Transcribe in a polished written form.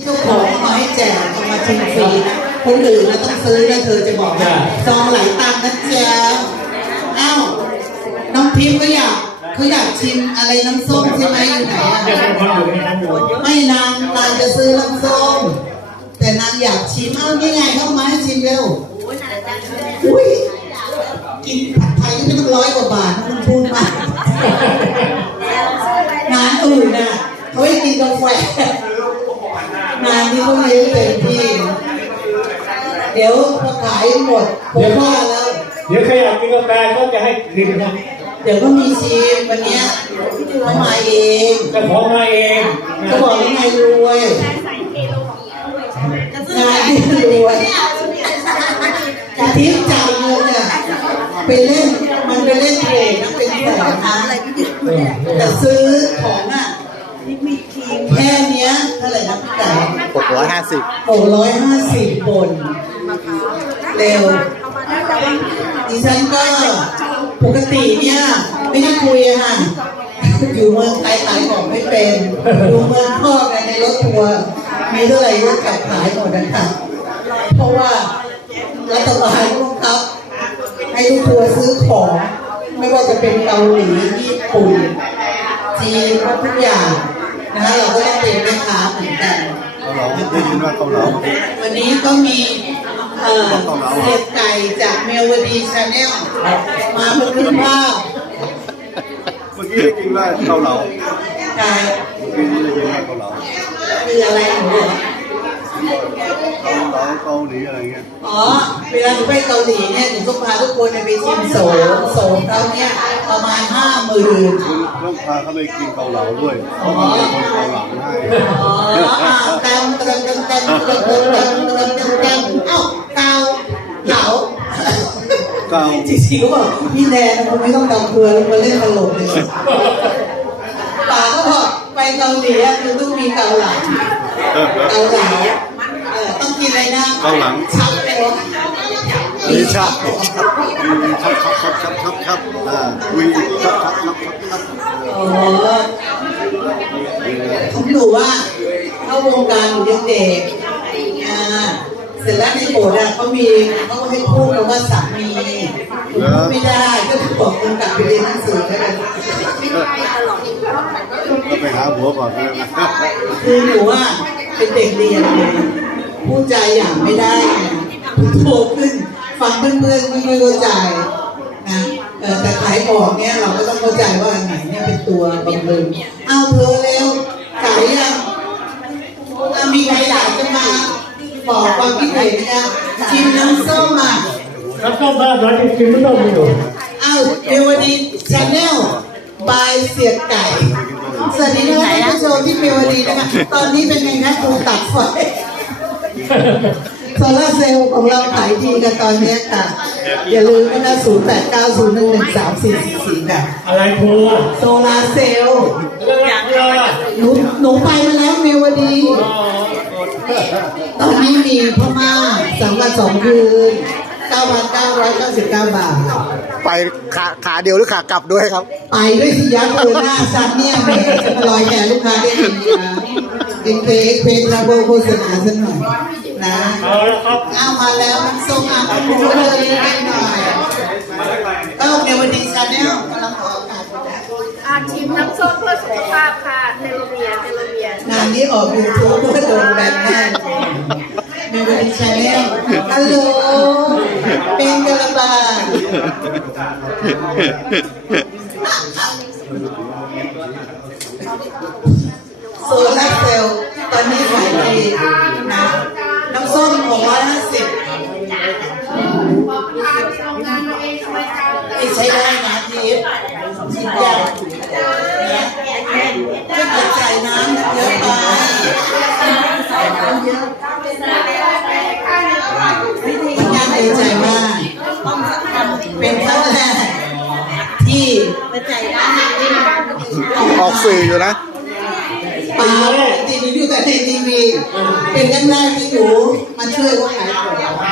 จ้าของมาให้แจกเอามาชิมฟรีนะคนอื่นนะต้องซื้อนะเธอจะบอกว่าซองหลายตังค์นะเจ้าอ้าวน้องทิพย์เขาอยากชิมอะไรน้ำส้มใช่ไหมอยู่ไหนอ่ะไม่นางจะซื้อน้ำส้มแต่นางอยากชิมนี่ไงเข้ามาให้ชิมเร็วอุ้ยกินผัดไทยไม่ต้อง100 กว่าบาทนะคุณพูดมากงานอื่นน่ะเขาให้กินกาแฟงานนี้เขาเลี้ยงเต็มที่เดี๋ยวพอขายหมดผมว่าแล้วเดี๋ยวใครอยากกินกาแฟก็จะให้กินนะเดี๋ยวก็มีชิมวันนี้เขามาเองจะขอมาเองเขาบอกว่าไงรวยงานที่รวยทิพย์จ่ายเงินเนี่ยไปเล่นมันไปเล่นเทรดนะเป็นแสนนะแต่ซื้อของอ่ะแค่เนี้ยเท่าไหร่นะพี่ไก่650บนเร็วดิฉันก็ปกติเนี่ยไม่ได้คุยอะค่ะอยู่เมืองไทยขายของไม่เป็นอยู่เมืองนอกในรถทัวร์มีเท่าไหร่ก็จับขายหมดนะคะเพราะว่ารัฐบาลบังคับให้ลูกทัวร์ซื้อของไม่ว่าจะเป็นเกาหลีญี่ปุ่นจีนทุกอย่างนะคะเราก็ต้องเป็นแม่ค้าเหมือนกันได้ยินว่าเกาเหลาวันนี้ก็มีเศษไก่จากเมลวดีชาแนลมาเพื่อขึ้นภาพเมื่อกี้ได้ยินว่าเกาเหลาไก่เมื่อกี้ได้ยินว่าเกาเหลาคืออะไรหนูเหรอเกาหลีอะไรเงี้ยอ๋อเวลาหนูไปเกาหลีเนี่ยหนูก็พาทุกคนไปชิมโสเขาเนี่ยประมาณ50,000 ต้องพาเขาไปกินเกาเหลาด้วยคนเกาเหลาให้เอ้าเกาจริงๆก็บอกพี่แนนมันไม่ต้องเดาเพื่อนมาเล่นตลกเลยป่าก็บอกไปเกาหลีคือต้องมีเกาเหลาต้องกินอะไรนะเกาหลังชับเลยมีชับชับวีชับผมดูว่าเข้าวงการอยู่เด็กเสร็จแล้วในโบสถ์เขาให้พูดคำว่าสามีไม่ได้ก็บอกคุณกลับไปเรียนหนังสือแล้วกันก็ไปหาหัวก่อนเลยนะคือหนูว่าเป็นเด็กเรียนเลยพูดใจอย่างไม่ได้ไงโตขึ้นฟังเพื่อนๆไม่เข้าใจนะแต่ขายของเนี่ยเราก็ต้องเข้าใจว่าอันไหนเนี่ยเป็นตัวบำรุงเอาเธอเร็วขายยังมีใครอยากจะมาบอกความคิดเห็นนะชิมน้ำส้มมาน้ำส้มบ้านเรากินไม่ต้องมีหรอกเอาเมวดีชาแนลบายเสียไก่สวัสดีนะคะท่านผู้ชมที่เมวดีนะคะตอนนี้เป็นไงนะครูตัดไฟโซลาเซลล์ของเราขายดีกันตอนนี้ค่ะอย่าลืมนะ0890113444ค่ะอะไรครูโซลาเซลล์หนูไปมาแล้วเมวดีตอนนี้มีพม่า3 วัน 2 คืน 9,999 บาทไปขาเดียวหรือขากลับด้วยครับไปด้วยสิยักษ์ตัวหน้าซันเนี่ยไม่จะมาลอยแก่ลูกค้าได้ดีนะเป็นเพลงระบบโฆษณาสักหน่อยนะเอามาแล้วน้ำส้มมาพูดเลยนิดหน่อยก็เดี๋ยววันนี้ชาแนลกำลังออกอากาศชิมน้ำส้มเพื่อสุขภาพค่ะเทโลเมียงานนี้ออกยูทูบเพื่อโดนแบนแน่เมวดีชาแนลฮัลโหลเป็นกระบาโซลาร์เซลล์ตอนนี้ขายดีนะน้ำส้ม650ใช้ได้นะทีชิ้นใหญ่นะไม่เกิดใจน้ำเยอะไปน่าดีใจมากเป็นครั้งแรกที่ออกสื่ออยู่นะปาทีวีอยู่แต่ในทีวีเป็นครั้งแรกที่หนูมาช่วยเขาขายของ